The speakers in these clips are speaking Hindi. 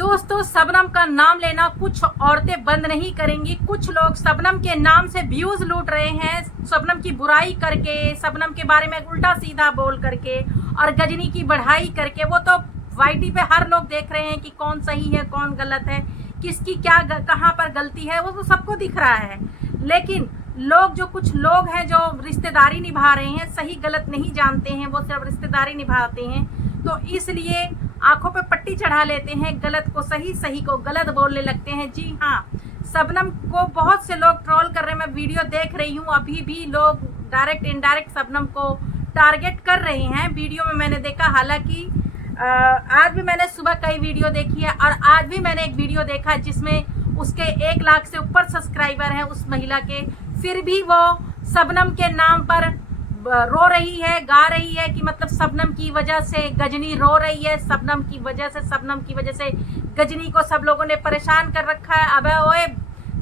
दोस्तों, शबनम का नाम लेना कुछ औरतें बंद नहीं करेंगी। कुछ लोग शबनम के नाम से व्यूज लूट रहे हैं, शबनम की बुराई करके, शबनम के बारे में उल्टा सीधा बोल करके और गजनी की बढ़ाई करके। वो तो वाईटी पे हर लोग देख रहे हैं कि कौन सही है कौन गलत है, किसकी क्या कहाँ पर गलती है, वो तो सबको दिख रहा है। लेकिन लोग, जो कुछ लोग हैं जो रिश्तेदारी निभा रहे हैं, सही गलत नहीं जानते हैं, वो सिर्फ रिश्तेदारी निभाते हैं, तो इसलिए आंखों पे पट्टी चढ़ा लेते हैं, गलत को सही, सही को गलत बोलने लगते हैं। जी हाँ, शबनम को बहुत से लोग ट्रोल कर रहे हैं। मैं वीडियो देख रही हूँ, अभी भी लोग डायरेक्ट इनडायरेक्ट शबनम को टारगेट कर रहे हैं। वीडियो में मैंने देखा, हालांकि आज भी मैंने सुबह कई वीडियो देखी है और आज भी मैंने एक वीडियो देखा जिसमें उसके 1 लाख से ऊपर सब्सक्राइबर हैं उस महिला के, फिर भी वो शबनम के नाम पर रो रही है, गा रही है कि मतलब शबनम की वजह से गजनी रो रही है, शबनम की वजह से गजनी को सब लोगों ने परेशान कर रखा है। अबे ओए,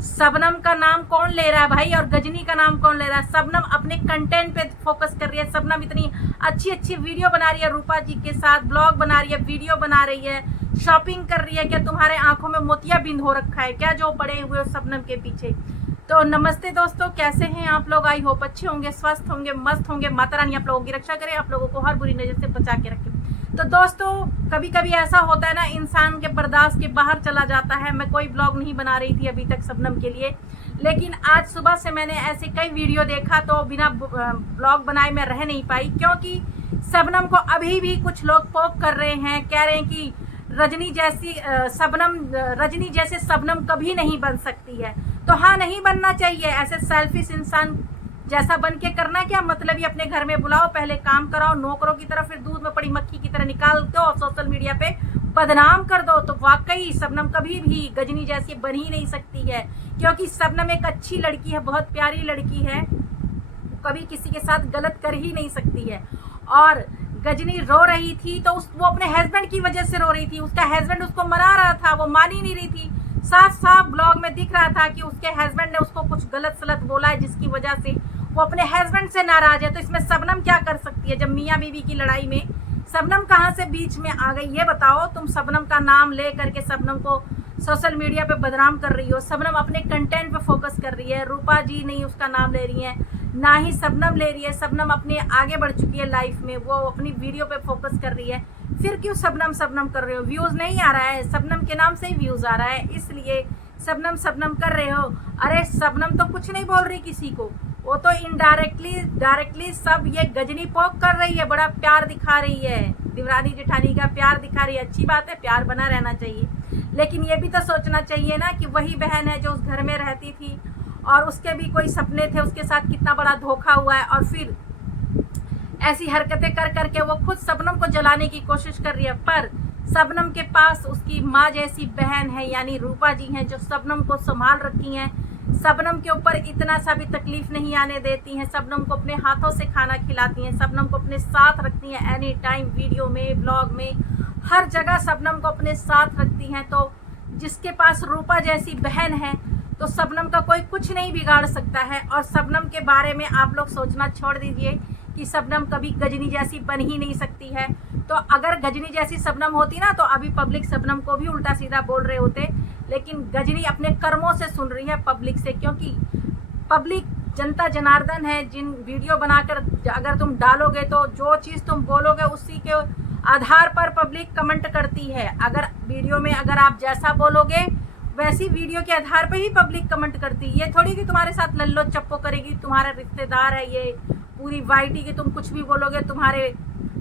शबनम का नाम कौन ले रहा है भाई और गजनी का नाम कौन ले रहा है? शबनम अपने कंटेंट पे फोकस कर रही है। शबनम इतनी अच्छी अच्छी वीडियो बना रही है, रूपा जी के साथ ब्लॉग बना रही है, वीडियो बना रही है, शॉपिंग कर रही है। क्या तुम्हारे आंखों में मोतियाबिंद हो रखा है क्या जो पड़े हुए शबनम के पीछे? तो नमस्ते दोस्तों, कैसे हैं आप लोग? आई होप अच्छे होंगे, स्वस्थ होंगे, मस्त होंगे। माता रानी आप लोगों की रक्षा करे, आप लोगों को हर बुरी नजर से बचा के रखे। तो दोस्तों, कभी कभी ऐसा होता है ना, इंसान के बर्दाश्त के बाहर चला जाता है। मैं कोई ब्लॉग नहीं बना रही थी अभी तक शबनम के लिए, लेकिन आज सुबह से मैंने ऐसे कई वीडियो देखा तो बिना ब्लॉग बनाए मैं रह नहीं पाई, क्योंकि शबनम को अभी भी कुछ लोग पोक कर रहे हैं, कह रहे हैं कि रजनी जैसे शबनम कभी नहीं बन सकती है। तो हाँ, नहीं बनना चाहिए। ऐसे सेल्फिश इंसान जैसा बन के करना क्या मतलब? ही अपने घर में बुलाओ, पहले काम कराओ नौकरों की तरह, फिर दूध में पड़ी मक्खी की तरह निकाल दो और सोशल मीडिया पे बदनाम कर दो। तो वाकई शबनम कभी भी गजनी जैसी बन ही नहीं सकती है, क्योंकि शबनम एक अच्छी लड़की है, बहुत प्यारी लड़की है, कभी किसी के साथ गलत कर ही नहीं सकती है। और गजनी रो रही थी तो वो अपने हस्बैंड की वजह से रो रही थी। उसका हस्बैंड उसको मना रहा था, वो मान ही नहीं रही थी। साफ साफ ब्लॉग में दिख रहा था कि उसके हस्बैंड ने उसको कुछ गलत सलत बोला है, जिसकी वजह से वो अपने हस्बैंड से नाराज है। तो इसमें शबनम क्या कर सकती है? जब मियाँ बीवी की लड़ाई में शबनम कहाँ से बीच में आ गई? ये बताओ। तुम शबनम का नाम ले करके शबनम को सोशल मीडिया पे बदनाम कर रही हो। शबनम अपने कंटेंट पे फोकस कर रही है, रूपा जी नहीं उसका नाम ले रही है, ना ही शबनम ले रही है। शबनम अपने आगे बढ़ चुकी है लाइफ में, वो अपनी वीडियो पे फोकस कर रही है। फिर क्यों शबनम कर रहे हो? व्यूज नहीं आ रहा है? शबनम के नाम से ही व्यूज आ रहा है, इसलिए शबनम कर रहे हो। अरे शबनम तो कुछ नहीं बोल रही किसी को, वो तो डायरेक्टली सब ये गजनी पोक कर रही है, बड़ा प्यार दिखा रही है, देवरानी जेठानी का प्यार दिखा रही है। अच्छी बात है, प्यार बना रहना चाहिए, लेकिन ये भी तो सोचना चाहिए ना कि वही बहन है जो उस घर में रहती थी और उसके भी कोई सपने थे, उसके साथ कितना बड़ा धोखा हुआ है, और फिर ऐसी हरकतें कर करके वो खुद शबनम को जलाने की कोशिश कर रही है। पर शबनम के पास उसकी माँ जैसी बहन है, यानी रूपा जी हैं, जो शबनम को संभाल रखी हैं, शबनम के ऊपर इतना सा भी तकलीफ नहीं आने देती हैं, शबनम को अपने हाथों से खाना खिलाती हैं, शबनम को अपने साथ रखती हैं एनी टाइम, वीडियो में, ब्लॉग में, हर जगह शबनम को अपने साथ रखती हैं। तो जिसके पास रूपा जैसी बहन है तो शबनम का कोई कुछ नहीं बिगाड़ सकता है। और शबनम के बारे में आप लोग सोचना छोड़ दीजिए कि शबनम कभी गजनी जैसी बन ही नहीं सकती है। तो अगर गजनी जैसी शबनम होती ना तो अभी पब्लिक शबनम को भी उल्टा सीधा बोल रहे होते, लेकिन गजनी अपने कर्मों से सुन रही है पब्लिक से, क्योंकि पब्लिक जनता जनार्दन है। जिन वीडियो बनाकर अगर तुम डालोगे तो जो चीज़ तुम बोलोगे उसी के आधार पर पब्लिक कमेंट करती है। अगर वीडियो में अगर आप जैसा बोलोगे वैसी वीडियो के आधार पर ही पब्लिक कमेंट करती है। ये थोड़ी कि तुम्हारे साथ लल्लो चप्पो करेगी, तुम्हारा रिश्तेदार है ये पूरी वाईटी की, तुम कुछ भी बोलोगे तुम्हारे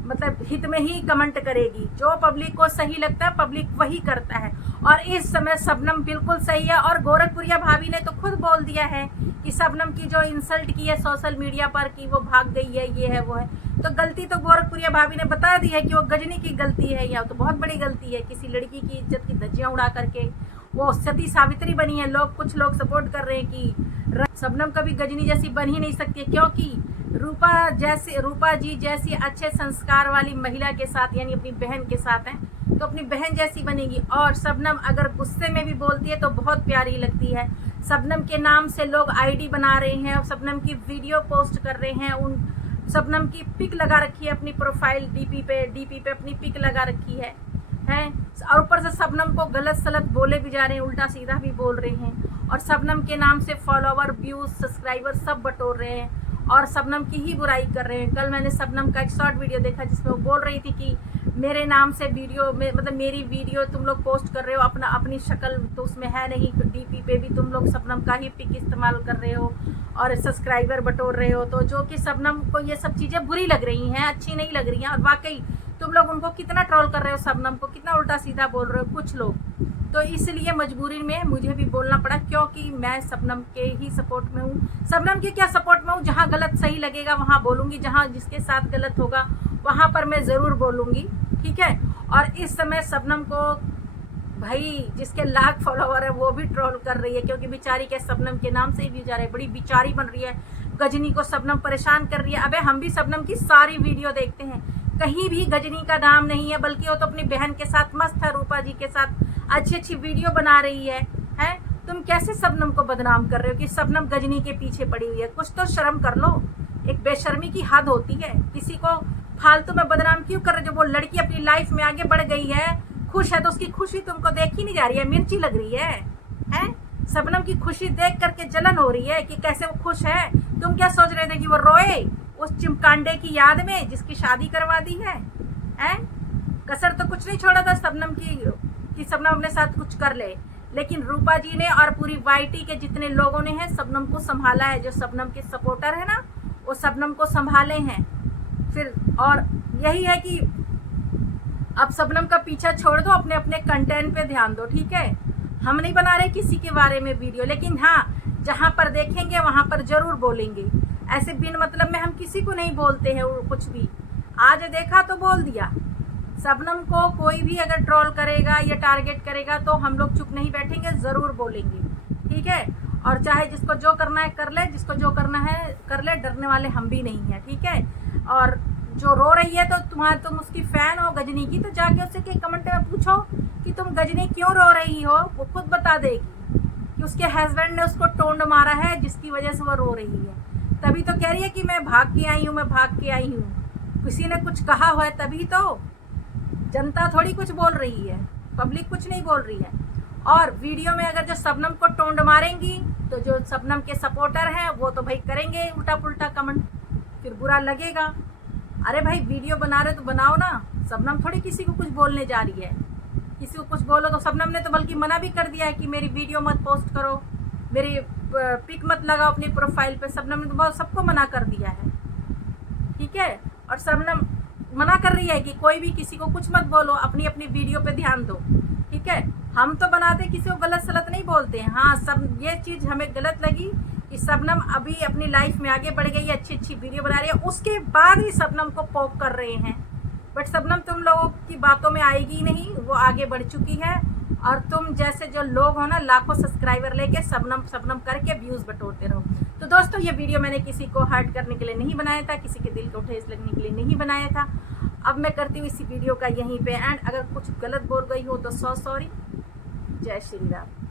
मतलब हित में ही कमेंट करेगी। जो पब्लिक को सही लगता है पब्लिक वही करता है, और इस समय शबनम बिल्कुल सही है। और गोरखपुरिया भाभी ने तो खुद बोल दिया है कि शबनम की जो इंसल्ट की है सोशल मीडिया पर कि वो भाग गई है, ये है वो है, तो गलती तो गोरखपुरिया भाभी ने बता दी है कि वो गजनी की गलती है, या तो बहुत बड़ी गलती है। किसी लड़की की इज्जत की धज्जियां उड़ा करके वो सती सावित्री बनी है। कुछ लोग सपोर्ट कर रहे हैं कि शबनम कभी गजनी जैसी बन ही नहीं सकती है, क्योंकि रूपा जी जैसी अच्छे संस्कार वाली महिला के साथ, यानी अपनी बहन के साथ हैं, तो अपनी बहन जैसी बनेगी। और शबनम अगर गुस्से में भी बोलती है तो बहुत प्यारी लगती है। शबनम के नाम से लोग आईडी बना रहे हैं और शबनम की वीडियो पोस्ट कर रहे हैं। उन शबनम की पिक लगा रखी है अपनी प्रोफाइल डीपी पे अपनी पिक लगा रखी है। और ऊपर से शबनम को गलत सलत बोले भी जा रहे हैं, उल्टा सीधा भी बोल रहे हैं, और शबनम के नाम से फॉलोवर, व्यूज, सब्सक्राइबर सब बटोर रहे हैं और शबनम की ही बुराई कर रहे हैं। कल मैंने शबनम का एक शॉर्ट वीडियो देखा जिसमें वो बोल रही थी कि मेरे नाम से वीडियो में, मतलब मेरी वीडियो तुम लोग पोस्ट कर रहे हो, अपनी शक्ल तो उसमें है नहीं, डीपी पे भी तुम लोग शबनम का ही पिक इस्तेमाल कर रहे हो और सब्सक्राइबर बटोर रहे हो। तो जो कि शबनम को ये सब चीज़ें बुरी लग रही हैं, अच्छी नहीं लग रही हैं, और वाकई तुम लोग उनको कितना ट्रोल कर रहे हो, शबनम को कितना उल्टा सीधा बोल रहे हो कुछ लोग। तो इसलिए मजबूरी में मुझे भी बोलना पड़ा, क्योंकि मैं शबनम के ही सपोर्ट में हूँ। शबनम के क्या सपोर्ट में हूँ, जहाँ गलत सही लगेगा वहाँ बोलूँगी, जहाँ जिसके साथ गलत होगा वहाँ पर मैं ज़रूर बोलूँगी, ठीक है। और इस समय शबनम को भाई जिसके लाख फॉलोवर है वो भी ट्रोल कर रही है, क्योंकि बेचारी के शबनम के नाम से ही व्यू जा रहे हैं, बड़ी बेचारी बन रही है। गजनी को शबनम परेशान कर रही है। अबे हम भी शबनम की सारी वीडियो देखते हैं, कहीं भी गजनी का नाम नहीं है, बल्कि वो तो अपनी बहन के साथ मस्त है, रूपा जी के साथ अच्छी अच्छी वीडियो बना रही है। तुम कैसे शबनम को बदनाम कर रहे हो कि शबनम गजनी के पीछे पड़ी हुई है? कुछ तो शर्म कर लो, एक बेशर्मी की हद होती है। किसी को फालतू में बदनाम क्यों कर रहे हो? जब वो लड़की अपनी लाइफ में आगे बढ़ गई है, खुश है, तो उसकी खुशी तुमको देखी नहीं जा रही है? मिर्ची लग रही है? शबनम की खुशी देख करके जलन हो रही है कि कैसे वो खुश है। तुम क्या सोच रहे थे कि वो रोए उस चिमकांडे की याद में जिसकी शादी करवा दी है? कसर तो कुछ नहीं छोड़ा था शबनम की कि शबनम अपने साथ कुछ कर ले, लेकिन रूपा जी ने और पूरी वाईटी के जितने लोगों ने है शबनम को संभाला है। जो शबनम के सपोर्टर है ना, वो शबनम को संभाले हैं। फिर और यही है कि अब शबनम का पीछा छोड़ दो, अपने अपने कंटेंट पे ध्यान दो, ठीक है। हम नहीं बना रहे किसी के बारे में वीडियो, लेकिन हाँ जहाँ पर देखेंगे वहाँ पर जरूर बोलेंगे। ऐसे बिन मतलब में हम किसी को नहीं बोलते हैं कुछ भी। आज देखा तो बोल दिया। शबनम को कोई भी अगर ट्रोल करेगा या टारगेट करेगा तो हम लोग चुप नहीं बैठेंगे, ज़रूर बोलेंगे, ठीक है। और चाहे जिसको जो करना है कर ले, जिसको जो करना है कर ले, डरने वाले हम भी नहीं हैं, ठीक है। और जो रो रही है तो तुम उसकी फ़ैन हो गजनी की, तो जाके उससे के कमेंट में पूछो कि तुम गजनी क्यों रो रही हो, वो खुद बता देगी कि उसके हस्बैंड ने उसको टोंड मारा है जिसकी वजह से वो रो रही है। तभी तो कह रही है कि मैं भाग के आई हूँ, मैं भाग के आई हूँ। किसी ने कुछ कहा हुआ है तभी तो। जनता थोड़ी कुछ बोल रही है, पब्लिक कुछ नहीं बोल रही है। और वीडियो में अगर जो शबनम को टोंड मारेंगी तो जो शबनम के सपोर्टर हैं वो तो भाई करेंगे उल्टा पुल्टा कमेंट, फिर बुरा लगेगा। अरे भाई वीडियो बना रहे तो बनाओ ना, शबनम थोड़ी किसी को कुछ बोलने जा रही है। किसी को कुछ बोलो तो शबनम ने तो बल्कि मना भी कर दिया है कि मेरी वीडियो मत पोस्ट करो, मेरी पिक मत लगाओ अपनी प्रोफाइल पे। शबनम ने तो बहुत सबको मना कर दिया है, ठीक है। और शबनम मना कर रही है कि कोई भी किसी को कुछ मत बोलो, अपनी अपनी वीडियो पे ध्यान दो, ठीक है। हम तो बनाते किसी को गलत सलत नहीं बोलते हैं। हाँ, सब ये चीज़ हमें गलत लगी कि शबनम अभी अपनी लाइफ में आगे बढ़ गई है, अच्छी अच्छी वीडियो बना रही है, उसके बाद भी शबनम को पोक कर रहे हैं। बट शबनम तुम लोगों की बातों में आएगी नहीं, वो आगे बढ़ चुकी है। और तुम जैसे जो लोग हो ना, लाखों सब्सक्राइबर लेके शबनम करके व्यूज़ बटोरते रहो। तो दोस्तों ये वीडियो मैंने किसी को हर्ट करने के लिए नहीं बनाया था, किसी के दिल को ठेस लगने के लिए नहीं बनाया था। अब मैं करती हूँ इसी वीडियो का यहीं पे एंड। अगर कुछ गलत बोल गई हो तो सॉरी। जय श्री राम।